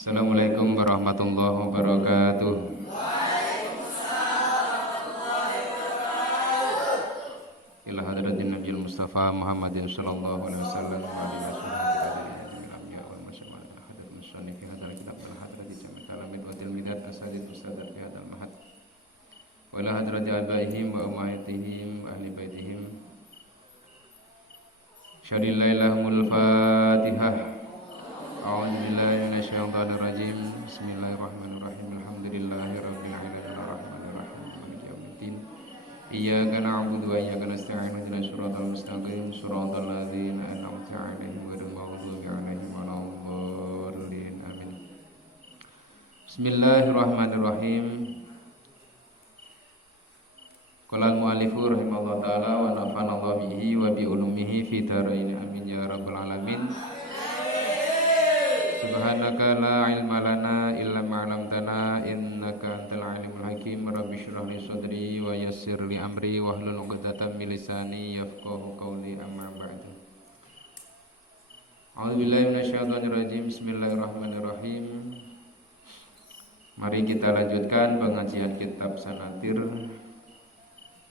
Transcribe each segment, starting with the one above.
Assalamualaikum warahmatullahi wabarakatuh. Ila hadratin Nabiyil Mustafa Muhammadin sallallahu alaihi wasallam wa alihi wasallam. Wa ila hadrati abaihim wa ummahatihim ahli baitihim. Syadillahil Fatihah. A'udzu billahi minasyaitonir rajim. Bismillahirrahmanirrahim. Alhamdulillahirabbil alamin arrahmanir rahim maliki yaumiddin. Iyyaka na'budu wa iyyaka nasta'in. Ihdinas siratal mustaqim siratal ladzina an'amta 'alaihim ghairil maghdubi 'alaihim waladdallin. Amin. Bismillahirrahmanirrahim. Qala al-mu'allifu rahimahullah ta'ala wa nafa'ana Allah bihi wa bi ulumihi fi dharain amin ya rabbal alamin. Subhanaka la ilma lana illa ma 'allamtana innaka antal alimul hakim. Rabbi shrah li sadri wa yassir li amri wahlul 'uqdatam min lisani yafqahu qawli amma ba'du. A'udzu billahi minasyaitonir rajim. Bismillahirrahmanirrahim. Mari kita lanjutkan pengajian kitab Sanatir.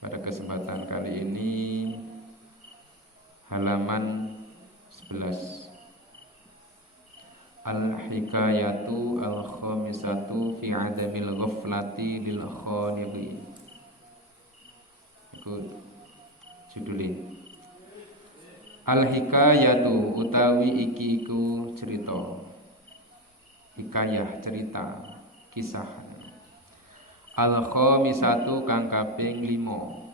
Pada kesempatan kali ini halaman 11. Al-hikayatu al-khamisatu fi adamil ghaflati lil khaliqi. Ikut judulnya. Al-hikayatu utawi iki iku cerita. Hikayah cerita, kisah. Al-khamisatu kang kaping 5.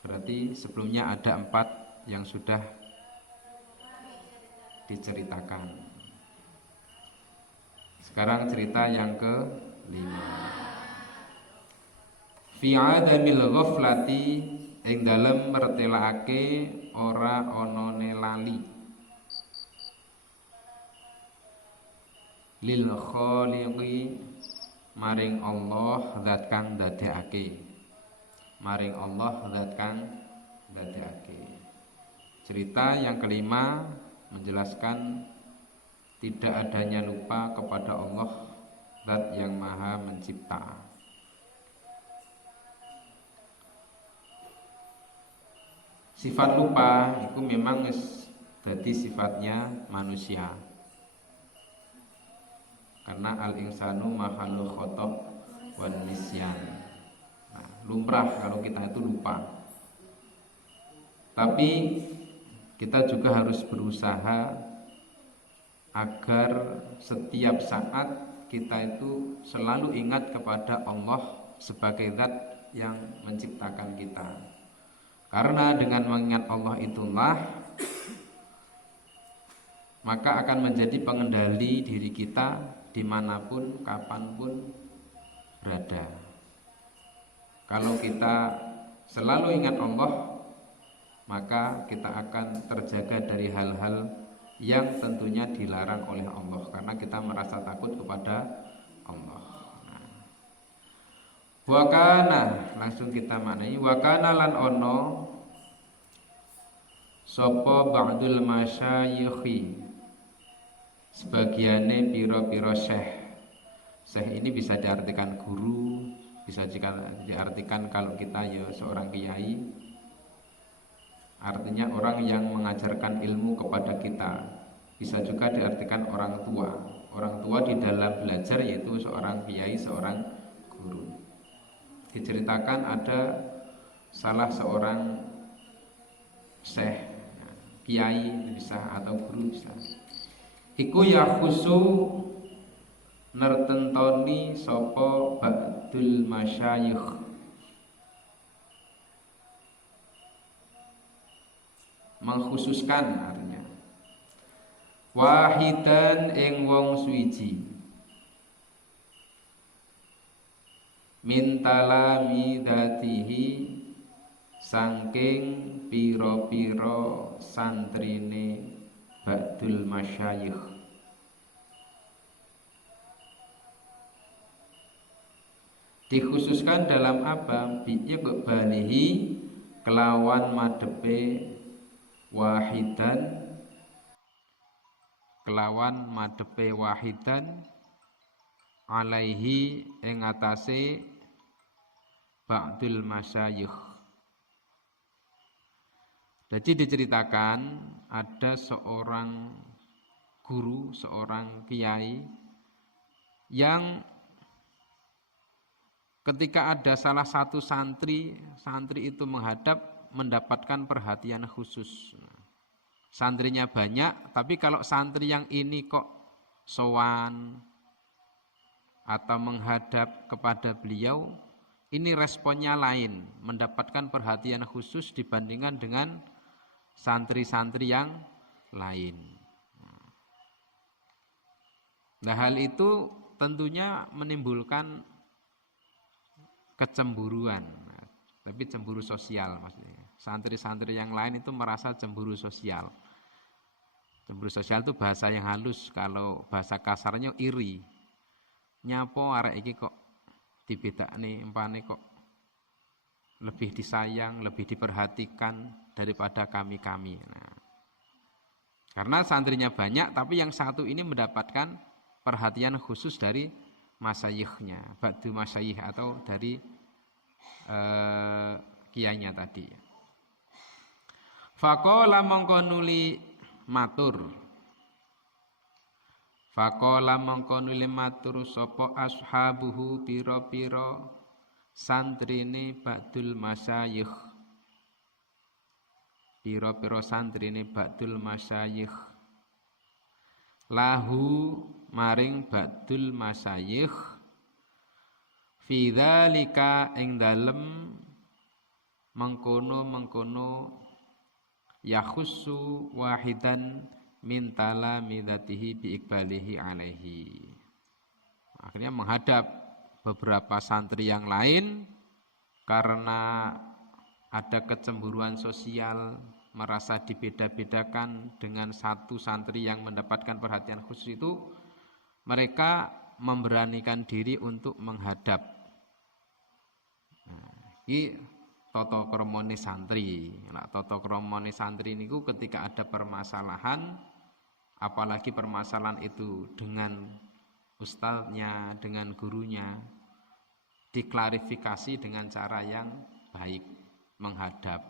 Berarti sebelumnya ada 4 yang sudah diceritakan. Sekarang cerita yang ke-5. Fi adamil ghaflati ing dalem mertelake ora onone lali. Lil khaliqi maring Allah zat kang dadekake. Maring Allah zat kang dadekake. Cerita yang kelima menjelaskan tidak adanya lupa kepada Allah zat yang maha mencipta. Sifat lupa itu memang jadi sifatnya manusia. Karena al-insanu mahalul khotob wan nisyan. Nah, lumrah kalau kita itu lupa. Tapi kita juga harus berusaha agar setiap saat kita itu selalu ingat kepada Allah sebagai zat yang menciptakan kita. Karena dengan mengingat Allah itulah maka akan menjadi pengendali diri kita dimanapun, kapanpun berada. Kalau kita selalu ingat Allah, maka kita akan terjaga dari hal-hal yang tentunya dilarang oleh Allah, karena kita merasa takut kepada Allah. Wakana, langsung kita maknai. Wakana lan ono sopo ba'dul masyayikhi, sebagiannya piro-piro syekh. Syekh ini bisa diartikan guru, bisa diartikan kalau kita ya seorang kiai, artinya orang yang mengajarkan ilmu kepada kita. Bisa juga diartikan orang tua. Orang tua di dalam belajar yaitu seorang kiai, seorang guru. Diceritakan ada salah seorang syekh, kiai bisa atau guru bisa. Iku ya khusu nertentoni sopo ba'dul masyayikh, mengkhususkan artinya wahidan ing wong suwiji min talamidatihi saking piro-piro santrine ba'dul masyayikh. Dikhususkan dalam apa? Bi'iqbalihi kelawan madepe wahidan, kelawan madepe wahidan alaihi ing atase ba'dul masyayikh. Jadi diceritakan ada seorang guru, seorang kiai yang ketika ada salah satu santri itu menghadap mendapatkan perhatian khusus. Santrinya banyak, tapi kalau santri yang ini kok sowan atau menghadap kepada beliau, ini responnya lain, mendapatkan perhatian khusus dibandingkan dengan santri-santri yang lain. Nah, hal itu tentunya menimbulkan kecemburuan, tapi cemburu sosial maksudnya. Santri-santri yang lain itu merasa cemburu sosial. Cemburu sosial itu bahasa yang halus, kalau bahasa kasarnya iri. Nyapo arek iki kok dibedakne empane kok lebih disayang, lebih diperhatikan daripada kami-kami. Nah, karena santrinya banyak, tapi yang satu ini mendapatkan perhatian khusus dari masyayikhnya, ba'du masyayikh atau dari kiainya tadi. Faqala mongko nuli matur. Faqala mongko nuli matur sapa ashabuhu pira-pira santrine ba'dul masyayikh. Pira-pira santrine ba'dul masyayikh. Lahu maring ba'dul masyayikh fi dzalika ing dalem mengkono yakhussu wahidan min talamidatihi bi iqbalihi alaihi. Akhirnya menghadap beberapa santri yang lain karena ada kecemburuan sosial, merasa dibeda-bedakan dengan satu santri yang mendapatkan perhatian khusus itu, mereka memberanikan diri untuk menghadap. Nah, ini toto kromone santri. Nah, toto kromone santri niku ketika ada permasalahan, apalagi permasalahan itu dengan ustadznya, dengan gurunya, diklarifikasi dengan cara yang baik, menghadap.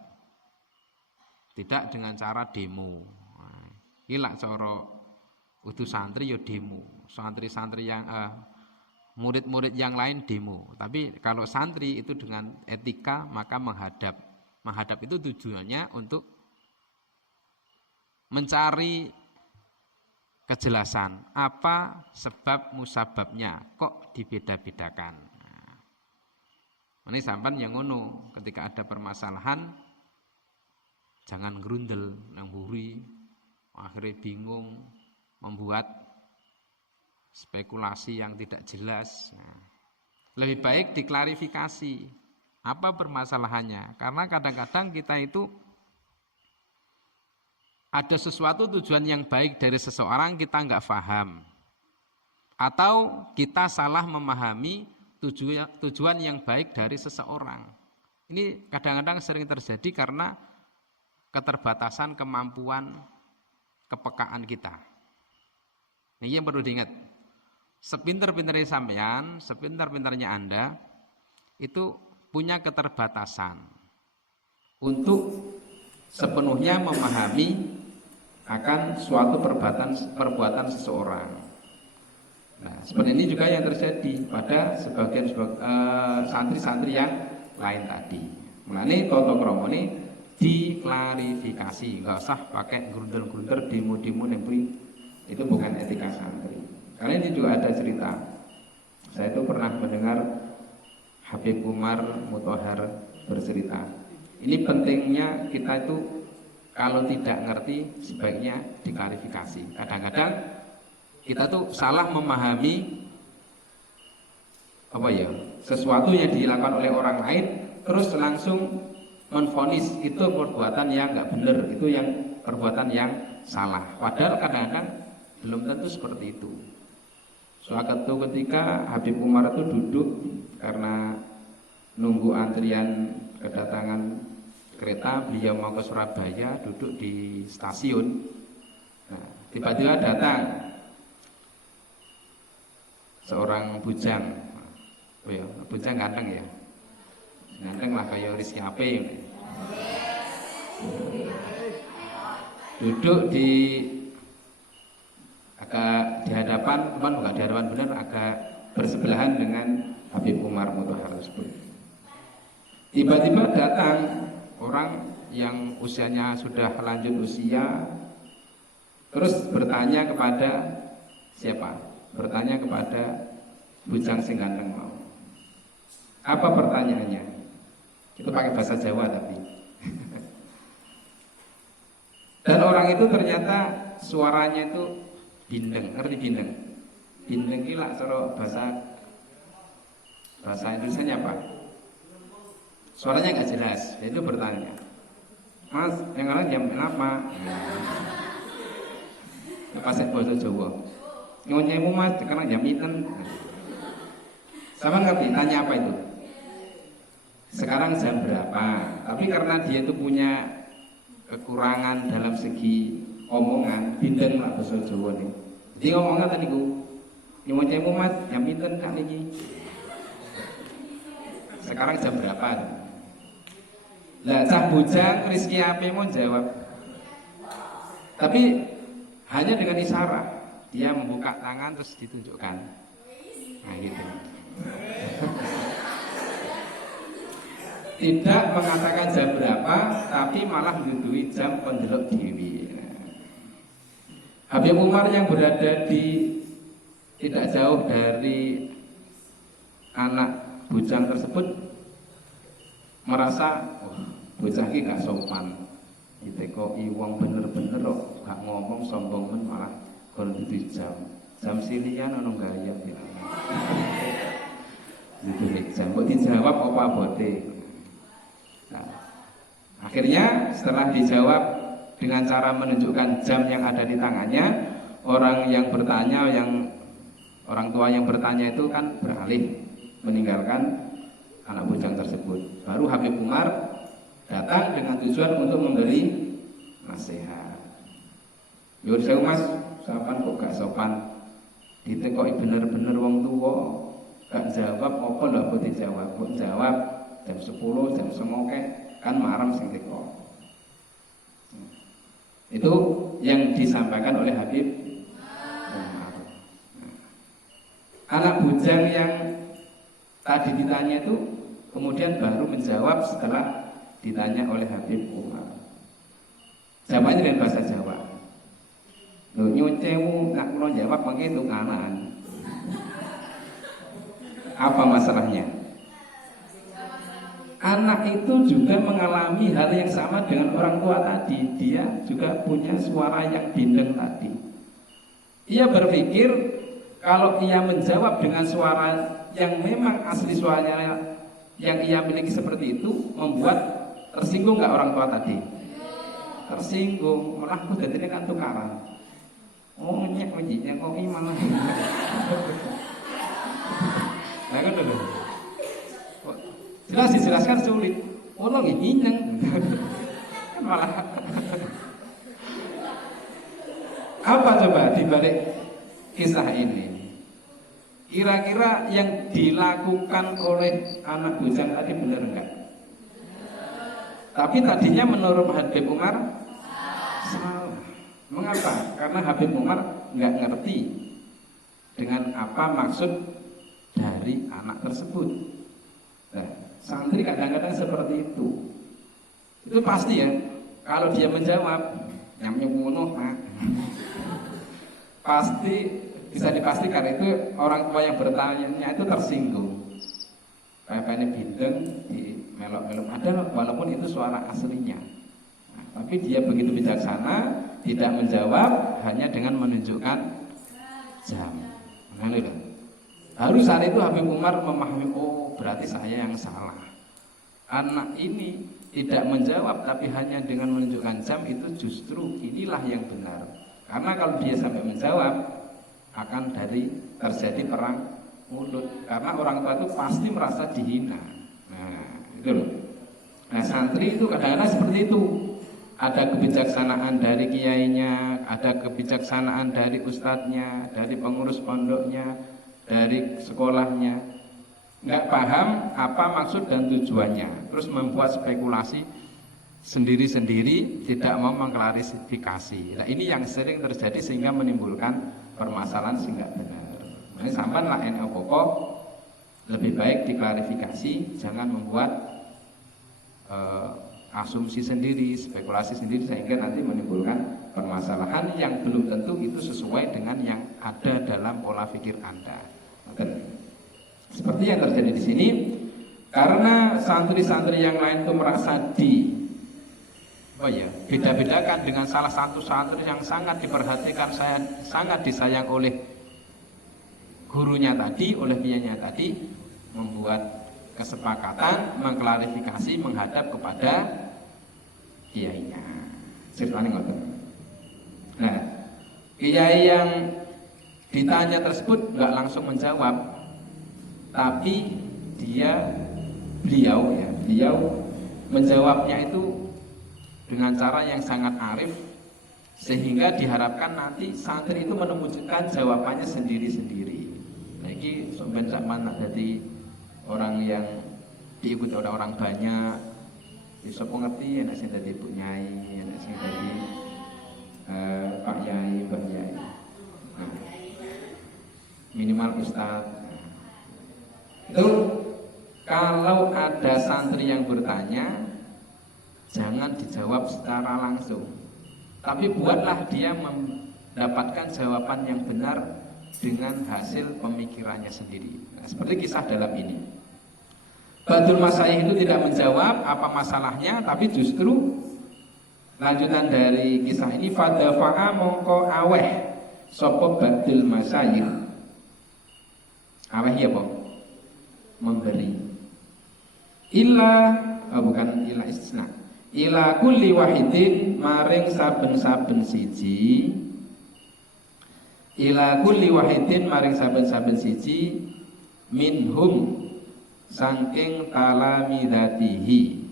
Tidak dengan cara demo. Hilak cara utuh santri ya demo. Santri-santri yang murid-murid yang lain demo. Tapi kalau santri itu dengan etika maka menghadap. Menghadap itu tujuannya untuk mencari kejelasan apa sebab musababnya kok dibeda-bedakan. Ini sampan yang ngono ketika ada permasalahan jangan gerundel nang buri, akhirnya bingung, membuat spekulasi yang tidak jelas. Nah, lebih baik diklarifikasi apa permasalahannya, karena kadang-kadang kita itu ada sesuatu tujuan yang baik dari seseorang kita nggak paham, atau kita salah memahami tujuan yang baik dari seseorang. Ini kadang-kadang sering terjadi karena keterbatasan kemampuan kepekaan kita. Ini yang perlu diingat. Sepintar-pintarnya sampean, sepintar-pintarnya Anda itu punya keterbatasan untuk sepenuhnya memahami akan suatu perbuatan seseorang. Nah, seperti ini juga yang terjadi pada sebagian santri-santri yang lain tadi. Mengenai toto kromo ini diklarifikasi, nggak usah pakai grunder-grunder demo-demo nempri, itu bukan etika santri. Karena ini juga ada cerita. Saya itu pernah mendengar Habib Umar Mutahar bercerita. Ini pentingnya kita itu kalau tidak ngerti sebaiknya diklarifikasi. Kadang-kadang kita tuh salah memahami sesuatu yang dilakukan oleh orang lain terus langsung menvonis itu perbuatan yang nggak benar, itu yang perbuatan yang salah. Padahal kadang-kadang belum tentu seperti itu. Suatu ketika Habib Umar itu duduk karena nunggu antrian kedatangan kereta, beliau mau ke Surabaya, duduk di stasiun. Nah, tiba-tiba datang seorang bujang. Oh ya, bujang ganteng ya. Ganteng lah kayak Rizky HP. Duduk di agak di hadapan, bukan di hadapan benar, agak bersebelahan dengan Habib Umar Mutahar tersebut. Tiba-tiba datang orang yang usianya sudah lanjut usia, terus bertanya kepada siapa? Bertanya kepada bujang sing ganteng mau. Apa pertanyaannya? Itu pakai bahasa Jawa tapi. Dan orang itu ternyata suaranya itu bindeng, ngerti bindeng? Bindeng gila cara bahasa Indonesia apa? Suaranya nggak jelas. Dia itu bertanya, Mas, yang lain jam berapa? Pasal bahasa Jawa. Nyonyemu Mas, sekarang jam iten. Sama ngerti? Tanya apa itu? Sekarang jam berapa? Tapi karena dia itu punya kekurangan dalam segi omongan, bindeng lah bahasa Jawa nih. Jadi ngomongnya tadi ku, nyonyemu Mas, jam iten kali ini. Sekarang jam berapa? Lah cah bujang Rizky Ape mau jawab, tapi hanya dengan isyarat. Dia membuka tangan terus ditunjukkan. Nah gitu. Tidak mengatakan jam berapa, tapi malah mendudui jam pendelok dewi. Habib Umar yang berada di tidak jauh dari anak bujang tersebut merasa, wah, bocah iki gak sopan. Ditekoi wong bener-bener kok gak ngomong, sombong men malah kon dudu jam silian ono gaya gitu. Itu jam kok dijawab apa abote. Nah, akhirnya setelah dijawab dengan cara menunjukkan jam yang ada di tangannya, orang yang bertanya, orang tua yang bertanya itu kan beralih meninggalkan anak bujang tersebut. Baru Habib Umar datang dengan tujuan untuk memberi nasihat. Yur saya Mas, sopan kok gak sopan? Ditekoi bener-bener wong tua, gak jawab apa lho kok dijawab? Kok jawab jam 10, jam 9 kan maram sing teko. Itu yang disampaikan oleh Habib Umar. Anak bujang yang tadi ditanya itu kemudian baru menjawab setelah ditanya oleh Habib Umar. Jawabannya dengan bahasa Jawa. Lho nyucewu nak kula jawab begitu kanan. Apa masalahnya? Anak itu juga mengalami hal yang sama dengan orang tua tadi. Dia juga punya suara yang bindeng tadi. Ia berpikir kalau ia menjawab dengan suara yang memang asli suaranya yang ia miliki seperti itu, membuat tersinggung nggak orang tua tadi? Tersinggung, malah aku jadi kan tukaran. Oh nyek menjinya kok ini malah. Nah kan dulu. Jelas dijelaskan sulit. Oh lo nginyeng. Kan malah. Apa coba dibalik kisah ini? Kira-kira yang dilakukan oleh anak bujang tadi benar enggak? Tapi tadinya menurut Habib Umar salah. Mengapa? Karena Habib Umar nggak ngerti dengan apa maksud dari anak tersebut. Nah, santri kadang-kadang seperti itu. Itu pasti ya. Kalau dia menjawab, yang nyuwunuh, pasti bisa dipastikan itu orang tua yang bertanya itu tersinggung. Kayaknya bindeng di melok-melok ada walaupun itu suara aslinya. Nah, tapi dia begitu bijaksana tidak menjawab hanya dengan menunjukkan jam. Baru saat itu Habib Umar memahami, oh berarti saya yang salah. Anak ini tidak menjawab tapi hanya dengan menunjukkan jam, itu justru inilah yang benar. Karena kalau dia sampai menjawab akan terjadi perang mulut. Karena orang tua itu pasti merasa dihina. Nah, itu loh. Nah, santri itu kadang-kadang seperti itu. Ada kebijaksanaan dari kiainya, ada kebijaksanaan dari ustadznya, dari pengurus pondoknya, dari sekolahnya. Nggak paham apa maksud dan tujuannya, terus membuat spekulasi sendiri-sendiri, tidak mau mengklarifikasi. Nah, ini yang sering terjadi sehingga menimbulkan permasalahan sehingga benar. Nah, sampai lah NO lebih baik diklarifikasi, jangan membuat asumsi sendiri, spekulasi sendiri sehingga nanti menimbulkan permasalahan yang belum tentu itu sesuai dengan yang ada dalam pola pikir Anda. Seperti yang terjadi di sini, karena santri-santri yang lain itu merasa beda-bedakan dengan salah satu santri yang sangat diperhatikan, sangat disayang oleh gurunya tadi, oleh kiainya tadi, membuat kesepakatan mengklarifikasi menghadap kepada kiainya. Ceritanya ngoten. Nah, kiai yang ditanya tersebut nggak langsung menjawab, tapi beliau menjawabnya itu dengan cara yang sangat arif, sehingga diharapkan nanti santri itu menunjukkan jawabannya sendiri-sendiri. Nah, ini sampeyan sak mana jadi orang yang diikuti oleh orang banyak, bisa mengerti enak sing dadi ibu nyai, enak sing dadi pak yai, mbak yai. Nah, minimal ustaz. Itu kalau ada santri yang bertanya, jangan dijawab secara langsung, tapi buatlah dia mendapatkan jawaban yang benar dengan hasil pemikirannya sendiri. Nah, seperti kisah dalam ini. Badul Masaih itu tidak menjawab apa masalahnya, tapi justru lanjutan dari kisah ini, fadafa'a mongko aweh sapa Badul Masaih. Aweh ya, Pak? Memberi. Bukan ila istisna. Ila kulli wahidin maring saben-saben siji. Ila kulli wahidin maring saben-saben siji minhum saking talamidatihi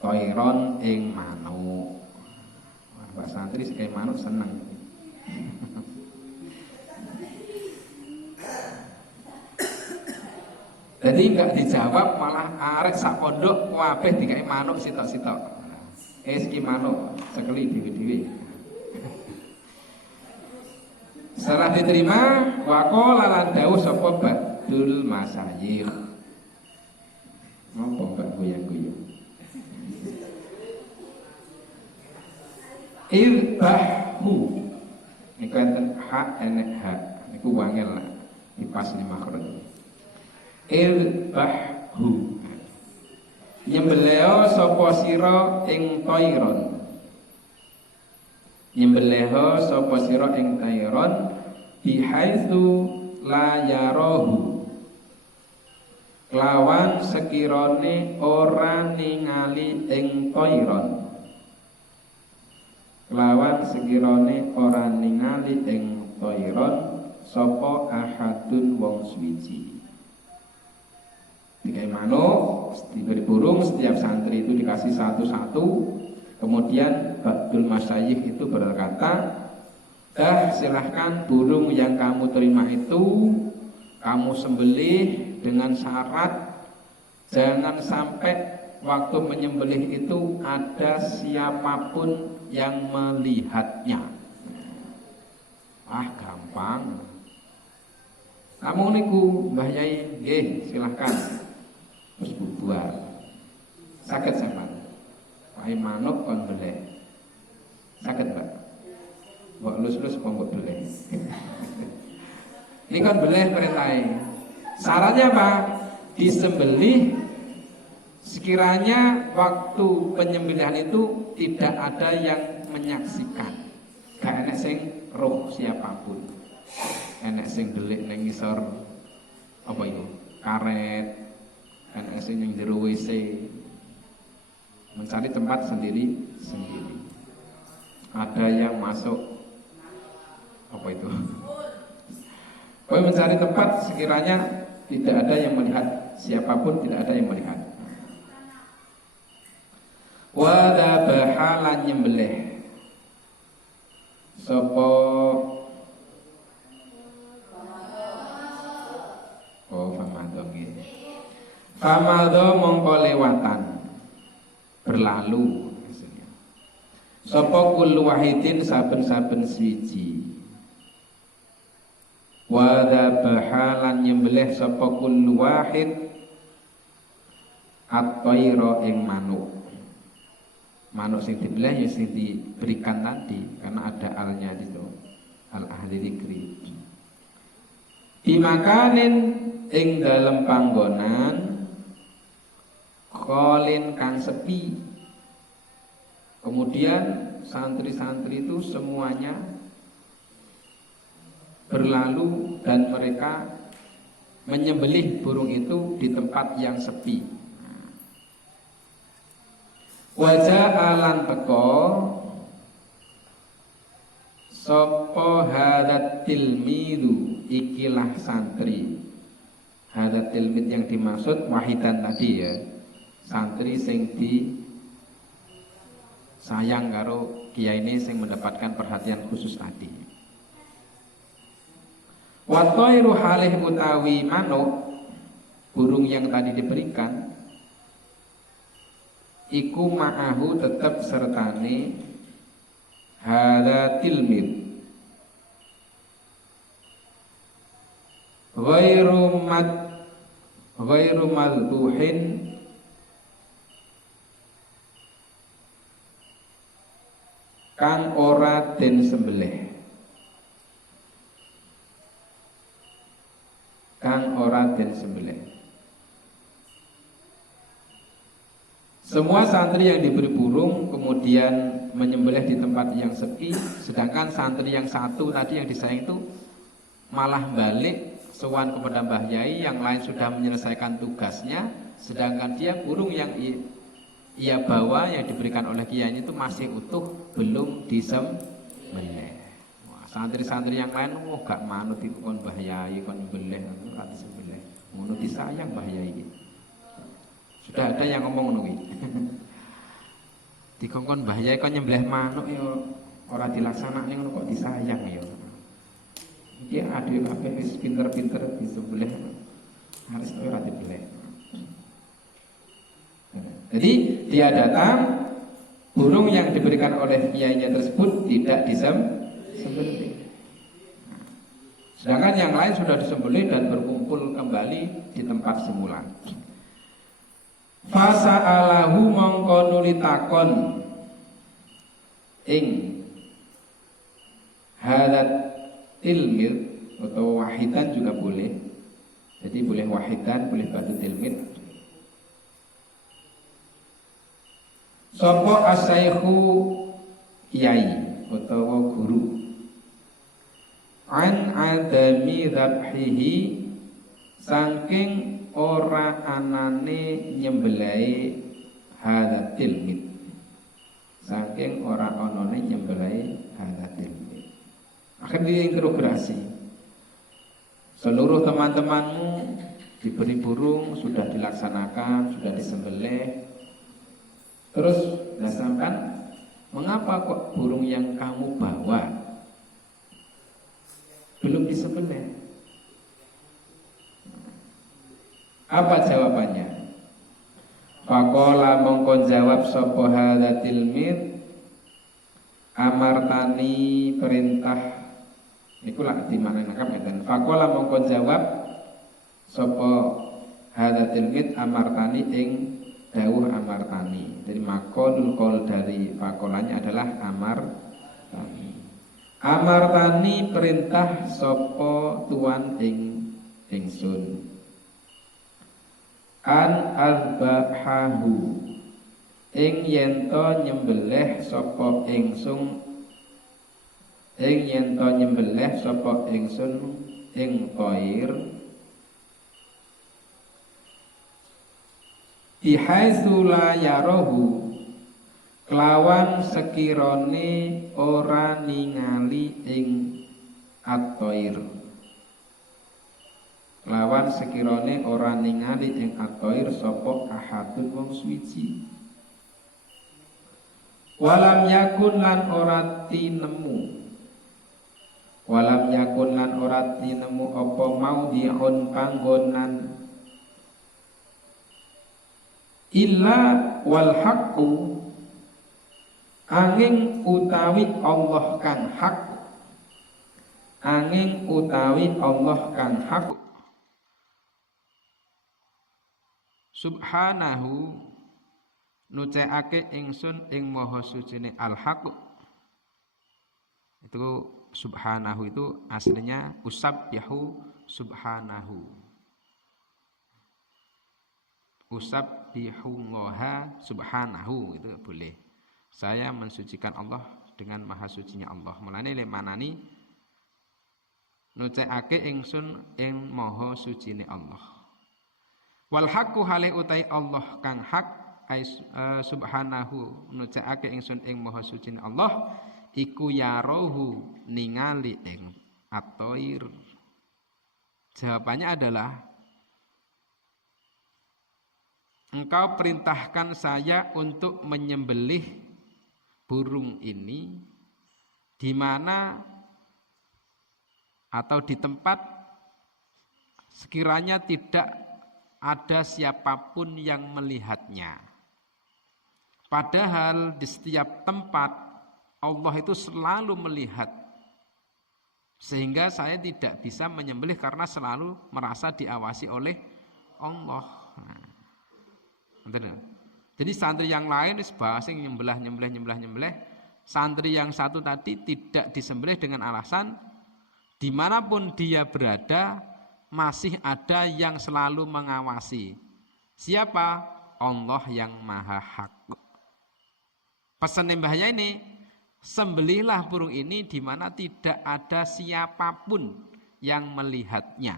toiron ing manuk. Pak santri sing manuk seneng. Jadi enggak dijawab, malah arek sak pondok kabeh dikai manuk sitok-sitok. Iki manuk sekeli dhewe-dhewe. Setelah diterima, waqala lan dawuh sapa Badul Masaih. Ngopo Mbak goyang-goyang? Irbahu. Niku enten hak enek hak. Niku wangel lah. Dipas ni makhraj. Irbahu. Nyembelih sapa sira ing tairon. Nyembelih sapa sira ing tairon bihaitsu la yarahu. Lawan sekirane ora ningali ing toiron. Lawan sekirane ora ningali ing toiron sapa ahadun wong suwiji. Dikai manuk, diberi burung, setiap santri itu dikasih satu-satu. Kemudian Badul Masyayikh itu berkata, silahkan burung yang kamu terima itu kamu sembelih dengan syarat jangan sampai waktu menyembelih itu ada siapapun yang melihatnya. Gampang. Kamu niku Mbah Yai, nggih silahkan. Terus bubar. Saged sampean. Wae manuk kon beleh. Saged, Pak. Mbok lus-lus mbok beleh. Ini kan beleh perintahe. Syaratnya apa? Disembelih sekiranya waktu penyembelihan itu tidak ada yang menyaksikan. Gak enek sing roh siapapun. Enek sing delik ning ngisor apa itu? Karet, kan sing yang jero WC. Mencari tempat sendiri-sendiri. Ada yang masuk apa itu? Kau mencari tempat sekiranya tidak ada yang melihat, siapapun tidak ada yang melihat. Wa dhabaha lan nyembelih sapa famadho mongko lewatan berlalu maksudnya. Sapa kullu wahidin saben-saben swiji. Wa dhabaha lan nyembelih sapa kullu wahid at-tayra ing manuk. Manuk sing dibelih ya sing diberikan tadi karena ada alnya itu. Al ahli dzikri. Dimakanin ing dalem panggonan kholin kang sepi. Kemudian santri-santri itu semuanya berlalu dan mereka menyembelih burung itu di tempat yang sepi. Wajah alan teko sopo hadat tilmidu ikilah santri. Hadat tilmid yang dimaksud wahidan tadi ya, santri sing di sayang karo kiai ini sing mendapatkan perhatian khusus tadi. Watoiru halih utawi manuk burung yang tadi diberikan iku ma'ahu tetap sertane hada tilmid ghairu madhuhin kang ora den sembelih, kang ora den sembelih. Semua santri yang diberi burung kemudian menyembelih di tempat yang sepi, sedangkan santri yang satu tadi yang disayang itu malah balik sowan kepada Mbah Yai, yang lain sudah menyelesaikan tugasnya, sedangkan dia burung yang ia bawa yang diberikan oleh kiai itu masih utuh, belum disembelih. Santri-santri yang lain gak manut itu kon Mbah Yai kon nyembelih, ora disembelih. Ngono disayang Mbah Yai. Sudah ada yang ngomong ngono kuwi. Dikongkon Mbah Yai kon nyembelih manuk ya ora dilaksanakne ngono kok disayang ya. Iki ade kabeh wis pinter-pinter disembelih harus ora dibelih. Jadi dia datang, burung yang diberikan oleh kiainya tersebut tidak disembelih. Sedangkan yang lain sudah disembelih dan berkumpul kembali di tempat semula. Fasa'alahu mongko nulitakon ing hadat tilmid atau wahidan juga boleh. Jadi boleh wahidan, boleh batu tilmid. Sopo asyaikhu kiai utawa guru an adami dzabhihi saking ora anane nyembelai hadat tilmid, saking ora anane nyembelai hadat tilmid. Akhirnya diinterogasi, seluruh teman-temanmu diberi burung, sudah dilaksanakan, sudah disembelih. Terus dasarkan, mengapa kok burung yang kamu bawa belum disembelih? Apa jawabannya? Faqala mongko jawab sapa hadatil mid amartani perintah niku lak dimaknakaken ngeten. Faqala mongko jawab sapa hadatil mid amartani ing dawuh amartani. Jadi maqalul qaul dari faqolanya adalah amartani. Amartani perintah sapa tuan ingsun an azbahahu ing yento nyembelih sapa ingsun ing yento nyembelih sapa ingsun ing qair bihaitsu la yarahu kelawan sekirane ora ningali ing at-thair, kelawan sekirane ora ningali ing at-thair sapa ahadun wong suwiji. Walam yakun lan ora tinemu, walam yakun lan ora tinemu apa maudhi'un panggonan illa wal haqqu angin utawi Allah kang hak, angin utawi Allah kang hak subhanahu nucekake ingsun ing maha sucine al-haq. Itu subhanahu itu aslinya usabbihu subhanahu, usabbihullaha subhanahu, itu boleh. Saya mensucikan Allah dengan maha sucinya Allah. Mulane le manani nucekake ingsun ing maha sucine Allah. Wal haqqu hale utai Allah kang hak subhanahu nucekake ingsun ing maha sucine Allah iku yarohu ningali ing at-thair. Jawabannya adalah engkau perintahkan saya untuk menyembelih burung ini di mana atau di tempat sekiranya tidak ada siapapun yang melihatnya. Padahal di setiap tempat Allah itu selalu melihat, sehingga saya tidak bisa menyembelih karena selalu merasa diawasi oleh Allah. Jadi santri yang lain bahasing nyembelih. Santri yang satu tadi tidak disembelih dengan alasan dimanapun dia berada masih ada yang selalu mengawasi. Siapa? Allah yang maha hak. Pesan Mbah Yai ini, sembelihlah burung ini di mana tidak ada siapapun yang melihatnya.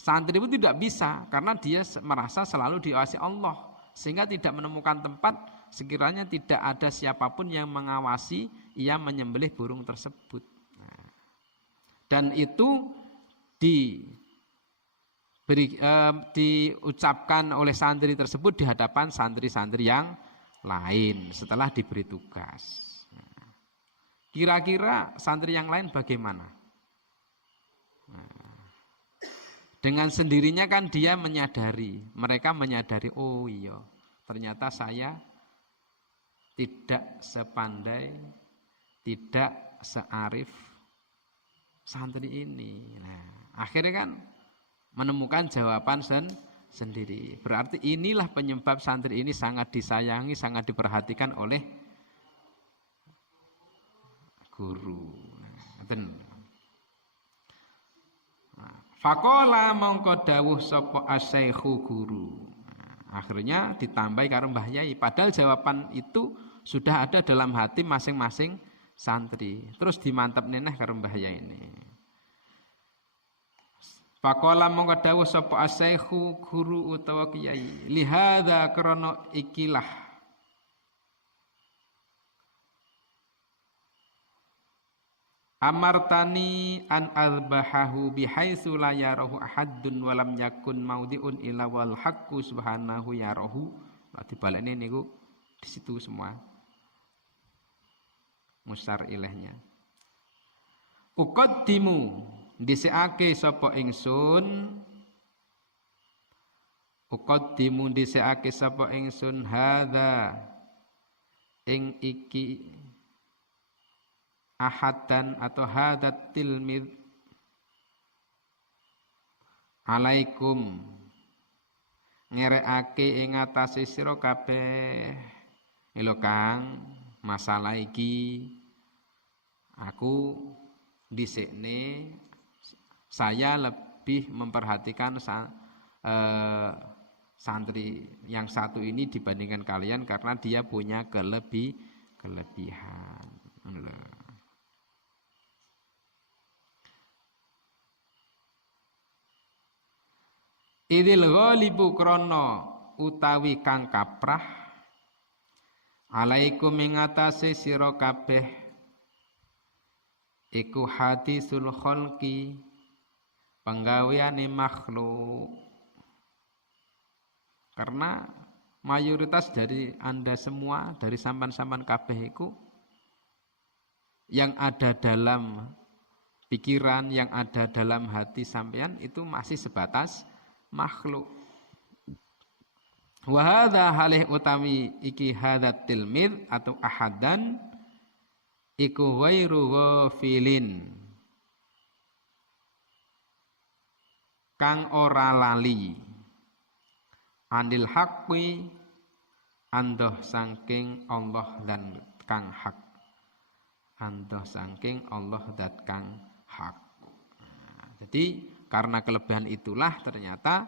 Santri itu tidak bisa karena dia merasa selalu diawasi Allah, sehingga tidak menemukan tempat sekiranya tidak ada siapapun yang mengawasi ia menyembelih burung tersebut. Dan itu diucapkan oleh santri tersebut di hadapan santri-santri yang lain setelah diberi tugas. Kira-kira santri yang lain bagaimana? Dengan sendirinya kan dia menyadari, mereka menyadari, oh iya, ternyata saya tidak sepandai, tidak searif santri ini. Nah, akhirnya kan menemukan jawaban sendiri. Berarti inilah penyebab santri ini sangat disayangi, sangat diperhatikan oleh guru. Faqala mongko dawuh sapa asyaikhu guru. Akhirnya ditambahi karo Mbah Yai. Padahal jawaban itu sudah ada dalam hati masing-masing santri. Terus dimantap neneh karo Mbah Yai ini. Faqala mongko dawuh sapa asyaikhu guru utawa kiai. Lihadza krana ikilah amartani an albahahu bihaitsu la yarahu ahadun walam yakun maudhi'un illa wal haqqu subhanahu yarahu. Nah, dibalekne niku di situ semua musar ilahnya. Uqaddimu dhisikake sapa ingsun, uqaddimu dhisikake sapa ingsun hadza ing iki ahadan atau hadat tilmid alaikum ngerekake ing atase sira kabeh. Lho Kang, masalah iki aku dhisikne saya lebih memperhatikan santri yang satu ini dibandingkan kalian karena dia punya kelebihan. Idil ghalibu krana utawi kang kaprah alaikum ing atase sira kabeh iku hadisul khalqi penggaweane makhluk. Karena mayoritas dari Anda semua, dari sampan-sampan kabeh iku yang ada dalam pikiran, yang ada dalam hati sampean itu masih sebatas makhluk. Wa hadza halih utami iki hadat tilmid atau ahadan iku ghairu ghafilin kang ora lali anil haqqi andoh saking Allah dan kang hak, andoh saking Allah dan kang hak. Jadi karena kelebihan itulah ternyata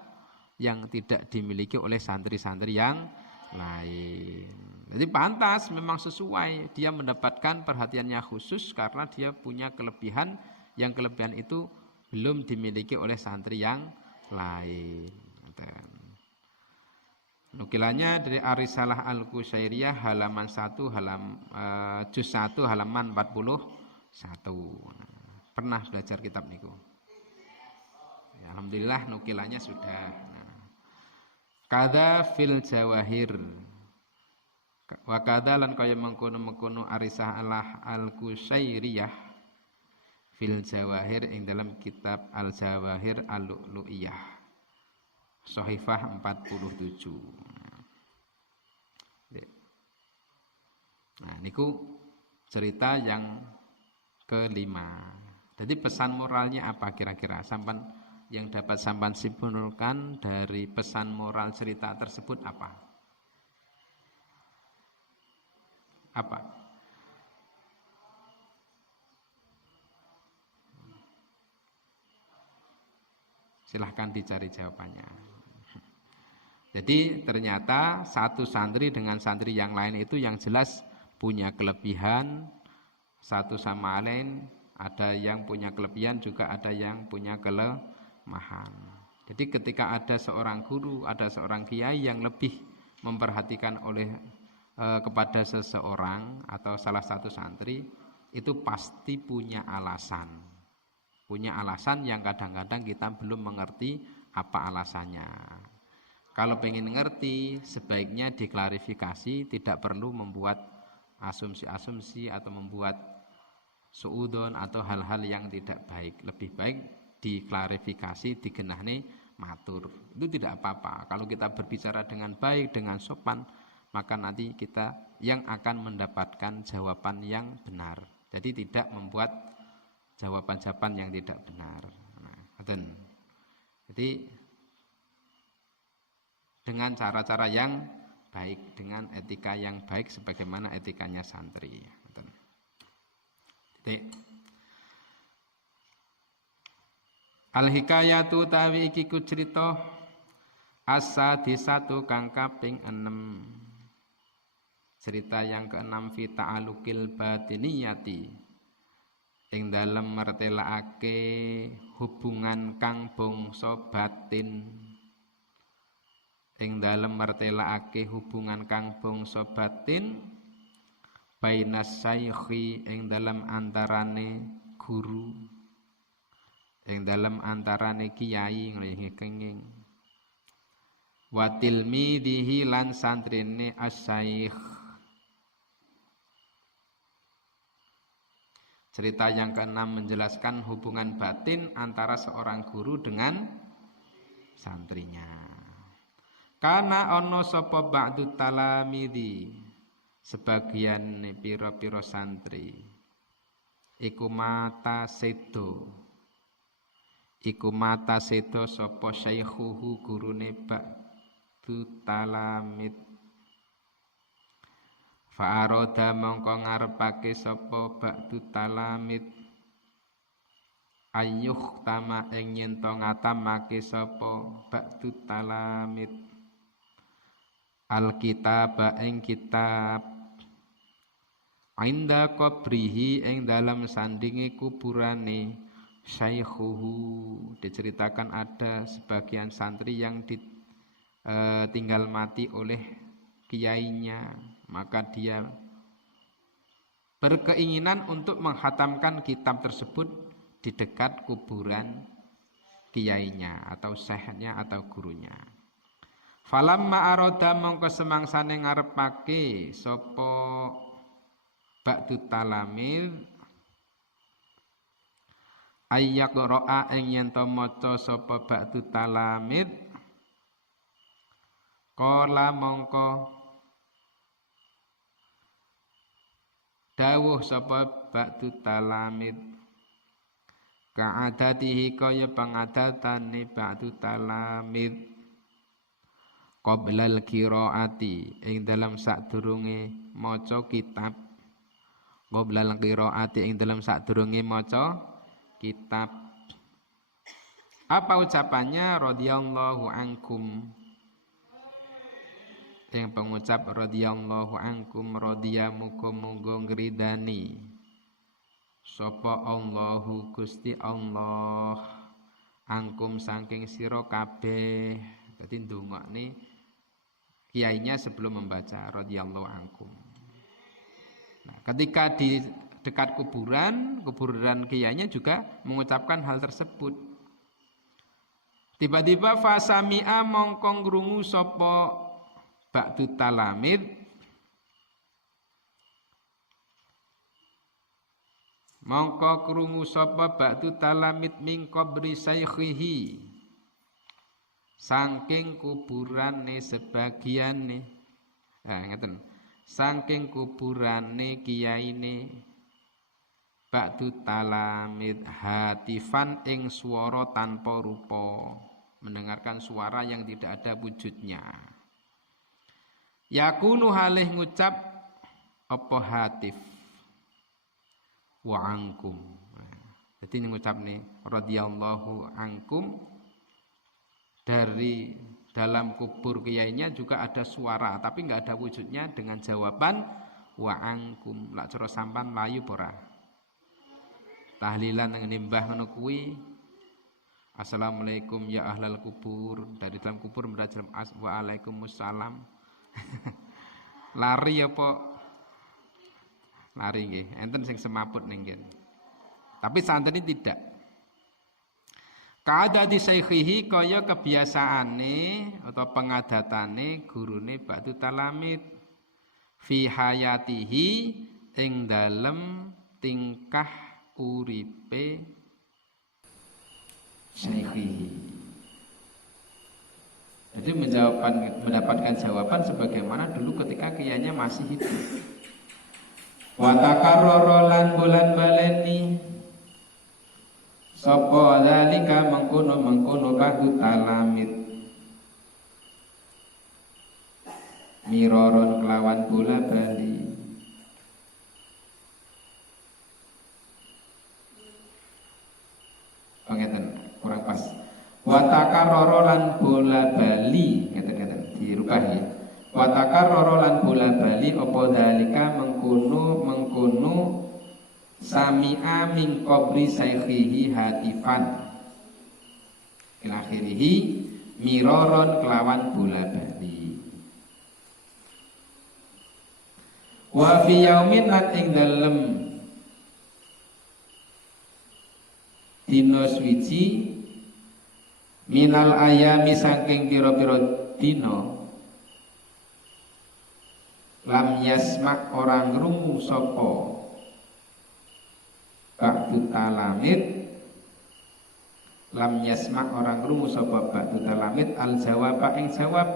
yang tidak dimiliki oleh santri-santri yang lain. Jadi pantas, memang sesuai dia mendapatkan perhatiannya khusus karena dia punya kelebihan yang kelebihan itu belum dimiliki oleh santri yang lain. Nukilannya dari Arisalah Al-Qusyairiyah halaman 1 juz 1 halaman 41. Pernah belajar kitab niku? Ya, alhamdulillah nukilannya sudah. Kada fil jawahir. Wa kada lan kaya mengkono-mengkono Arisalah Al-Qusyairiyah fil jawahir ing dalam kitab Al-Jawahir Al-Lu'lu'iyah. Shahifah 47. Nah, niku cerita yang kelima. Jadi pesan moralnya apa kira-kira? Sampan yang dapat sampan simpulkan dari pesan moral cerita tersebut apa? Apa? Silahkan dicari jawabannya. Jadi ternyata satu santri dengan santri yang lain itu yang jelas punya kelebihan satu sama lain. Ada yang punya kelebihan juga ada yang punya kelemahan. Jadi ketika ada seorang guru, ada seorang kiai yang lebih memperhatikan kepada seseorang atau salah satu santri, itu pasti punya alasan. Punya alasan yang kadang-kadang kita belum mengerti apa alasannya. Kalau pengen ngerti, sebaiknya diklarifikasi, tidak perlu membuat asumsi-asumsi atau membuat suudon atau hal-hal yang tidak baik. Lebih baik diklarifikasi, digenahne matur. Itu tidak apa-apa. Kalau kita berbicara dengan baik, dengan sopan, maka nanti kita yang akan mendapatkan jawaban yang benar. Jadi tidak membuat jawaban-jawaban yang tidak benar. Jadi dengan cara-cara yang baik, dengan etika yang baik sebagaimana etikanya santri. Al-hikayatu tawi iki ku cerita as-sadisatu kang kaping 6. Cerita yang ke-6 fi ta'alukil batiniyati ing dalem mertelaake hubungan kang bangsa batin. Ing dalem mertelaake hubungan kang bangsa batin bainas syaikhi ing dalem antarane guru, ing dalem antarane kiai nglenging wa tilmidihi lan santrine asy-syaikh. Cerita yang ke-6 menjelaskan hubungan batin antara seorang guru dengan santrinya. Kana ono sapa ba'du talamidi sebagian pira-pira santri iku mata sedo sapa syaikhuhu gurune ba'du talamid fa'aroda mongko ngarepake sapa ba'du talamid ayyuh tama ing yen to ngatamake sapa ba'du talamid al-kitab ing kitab inda qabrihi ing dalam sandinge kuburane syaikhuhu. Diceritakan ada sebagian santri yang tinggal mati oleh kiainya, maka dia berkeinginan untuk menghatamkan kitab tersebut di dekat kuburan kiainya atau syekhnya atau gurunya. Falamma aroda mongko semangsane ngarepake sapa ba'du talamil ayyak ro'a ing yen to maca sapa ba'du talamid qala mongko dawuh sapa ba'du talamid ka'adatihi kaya pangadatane ba'du talamid qoblal qiraati ing dalam sadurunge maca kitab qoblal qiraati ing dalam sadurunge maca kitab. Apa ucapannya? Radhiyallahu ankum. Yang pengucap radhiyallahu ankum radhiya muga-muga ngridani sapa Allahu Gusti Allah angkum saking sira kabeh. Dadi ndongakne kiainya sebelum membaca radhiyallahu ankum. Nah, ketika di dekat kuburan kiainya juga mengucapkan hal tersebut. Tiba-tiba fasami'a mongko ngrungu sapa ba'du talamid mongko krungu sapa ba'du talamid min qabri saykhihi saking kuburane sebagiane ngeten saking kuburane kiyaine ba'du talamid hatifan ing swara tanpa rupa, mendengarkan suara yang tidak ada wujudnya. Yakunu halih ngucap apa hatif wa ankum. Jadi ngucap nih radhiyallahu ankum, dari dalam kubur kiainya juga ada suara tapi enggak ada wujudnya dengan jawaban wa ankum. Lak cara sampan layu ora. Tahlilan yang nimbah ngono kuwi assalamualaikum ya ahlal kubur, dari dalam kubur merajam waalaikumsalam. Lari apa? Lari nggih, enten sing semaput ning kene. Tapi santri tidak. Kaada di saykhihi kaya kebiasaane atau pengadatane gurune ba'du talamid fi hayatihi ing dalem tingkah uripe saykhihi. Jadi mendapatkan jawaban sebagaimana dulu ketika kiainya masih hidup. Wa takarrara lan bulan baleni sapa zalika mengkono ba'du talamid miroron kelawan bola bali. Ngeten kurang pas. Wa takarrara lan bola bali ngeten dirubah ya. Wa takarrara lan bola bali apa dalika mengkono sami'a min qabri saykhihi hatifan ila akhirih miroron kelawan bola bali. Wa fi yaumin lan ing dalem dina swiji minal ayami saking pira-pira dina lam yasmak orang ngrungu sapa ba'du talamid lam yasmak orang ngrungu sapa ba'du talamid al jawab ing jawab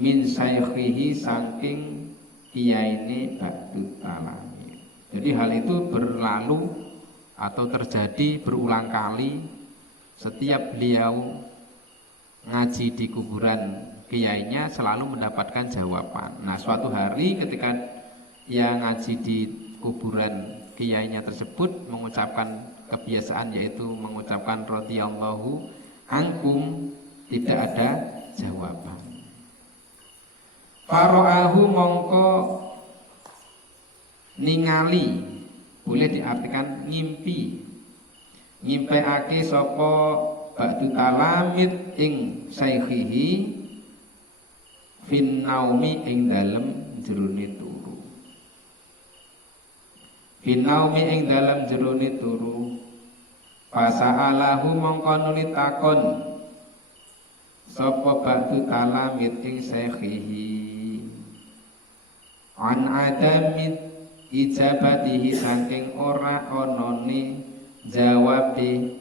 min saykhihi saking kiyaine ba'du talamid. Jadi hal itu berlalu atau terjadi berulang kali setiap beliau ngaji di kuburan kiainya selalu mendapatkan jawaban. Nah, suatu hari ketika yang ngaji di kuburan kiainya tersebut mengucapkan kebiasaan yaitu mengucapkan radhiyallahu ankum, tidak ada jawaban. Faro'ahu mongko ningali, boleh diartikan ngimpi, ngimpeake sapa ba'du talamid ing saikhihi fin naumi ing dalem jerone turu. Fin naumi ing dalem jerone turu. Fasa'alahu mongko nuli takon sapa ba'du talamid ing saikhihi an adamit ijabatihi saking ora onone jawabe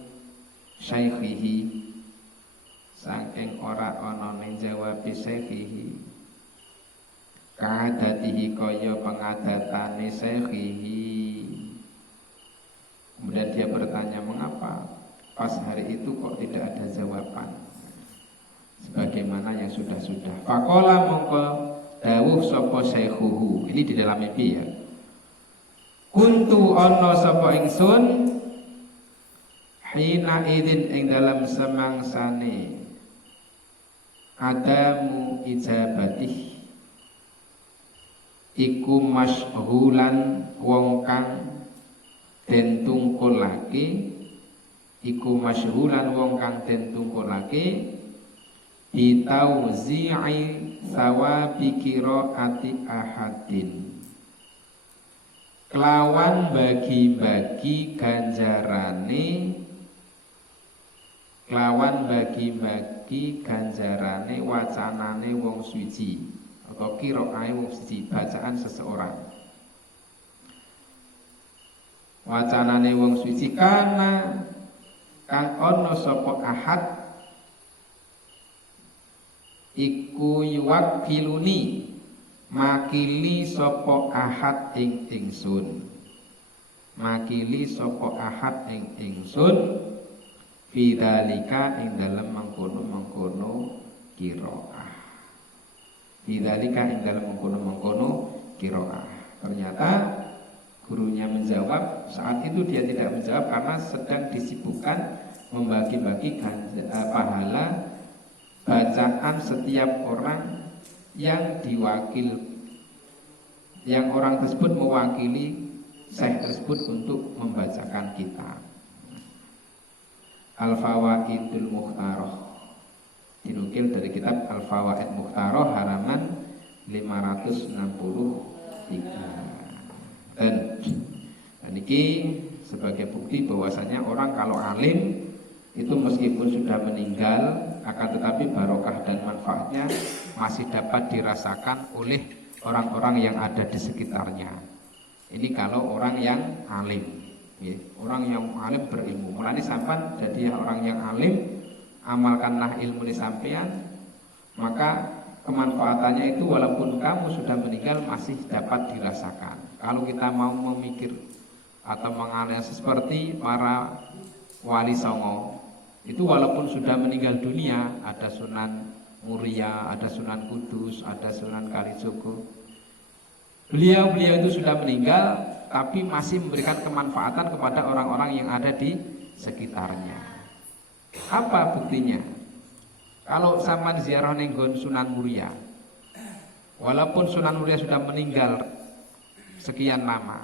syaikhihi, saking ora onone jawabe syaikhihi kaadatihi kaya pengadatane syaikhihi. Kemudian dia bertanya, mengapa pas hari itu kok tidak ada jawaban sebagaimana yang sudah-sudah. Faqala mongko dawuh sapa syaikhuhu, ini di dalam mimpi ya. Kuntu ana sapa ingsun hina idin ing dalam semangsane adamu ijabatih iku masyhulan wong kang den tungkulake, iku masyhulan wong kang den tungkulake bitauzi'i sawabi qiraati ahadin, kelawan bagi-bagi ganjarane, kelawan bagi-bagi ganjarane wacanane wong suci atau qiraahe wong suci, bacaan seseorang. Wacanane wong suci kana kang ana sapa ahad iku yuwakiluni makili sapa ahad ing ingsun, makili sapa ahad ing ingsun bidzalika ing dalem mengkono-mengkono qiraah, bidzalika ing dalem mengkono-mengkono qiraah. Ternyata gurunya menjawab, saat itu dia tidak menjawab karena sedang disibukkan membagi-bagi pahala bacaan setiap orang yang diwakil, yang orang tersebut mewakili syekh tersebut untuk membacakan kitab. Al-Fawaidul Mukhtarah, dinukil dari kitab Al-Fawaid Mukhtarah halaman 563. Dan ini sebagai bukti bahwasanya orang kalau alim itu meskipun sudah meninggal, akan tetapi barokah dan manfaatnya masih dapat dirasakan oleh orang-orang yang ada di sekitarnya. Ini kalau orang yang alim, ya, orang yang alim berilmu. Mulane sampan jadi orang yang alim, amalkanlah ilmu di sampean, maka kemanfaatannya itu walaupun kamu sudah meninggal masih dapat dirasakan. Kalau kita mau memikir atau menganalisis seperti para wali songo, itu walaupun sudah meninggal dunia, ada Sunan Muria, ada Sunan Kudus, ada Sunan Kalijogo, beliau itu sudah meninggal tapi masih memberikan kemanfaatan kepada orang-orang yang ada di sekitarnya. Apa buktinya? Kalau sama ziarah nenggon Sunan Muria, walaupun Sunan Muria sudah meninggal sekian lama,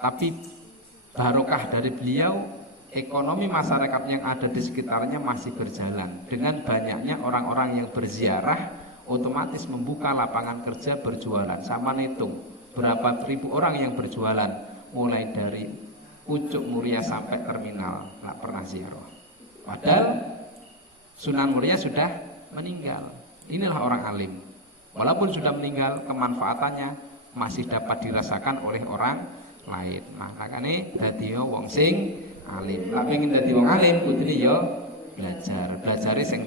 tapi barokah dari beliau, ekonomi masyarakat yang ada di sekitarnya masih berjalan. Dengan banyaknya orang-orang yang berziarah, otomatis membuka lapangan kerja berjualan. Sama hitung berapa ribu orang yang berjualan, mulai dari Pucuk Muria sampai terminal, nggak pernah ziarah. Padahal Sunan Muria sudah meninggal. Inilah orang alim. Walaupun sudah meninggal, kemanfaatannya masih dapat dirasakan oleh orang lain. Makanya dadi wong sing alim. Lah pengen dadi wong alim kudune ya belajar. Belajare sing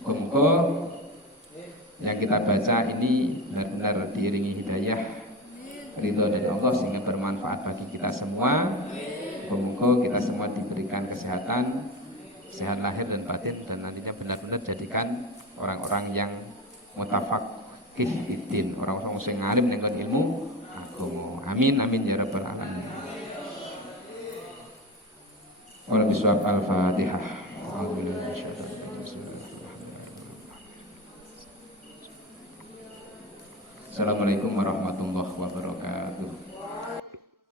muga-muga yang kita baca ini benar-benar diiringi hidayah ridho dari Allah sehingga bermanfaat bagi kita semua. Muga-muga kita semua diberikan kesehatan, sehat lahir dan batin, dan nantinya benar-benar jadikan orang-orang yang mutafaqih fiddin, orang-orang sing alim dengan ilmu agama. Amin amin ya rabbal alamin. Wal bisawab al-Fatihah. Assalamualaikum warahmatullahi wabarakatuh.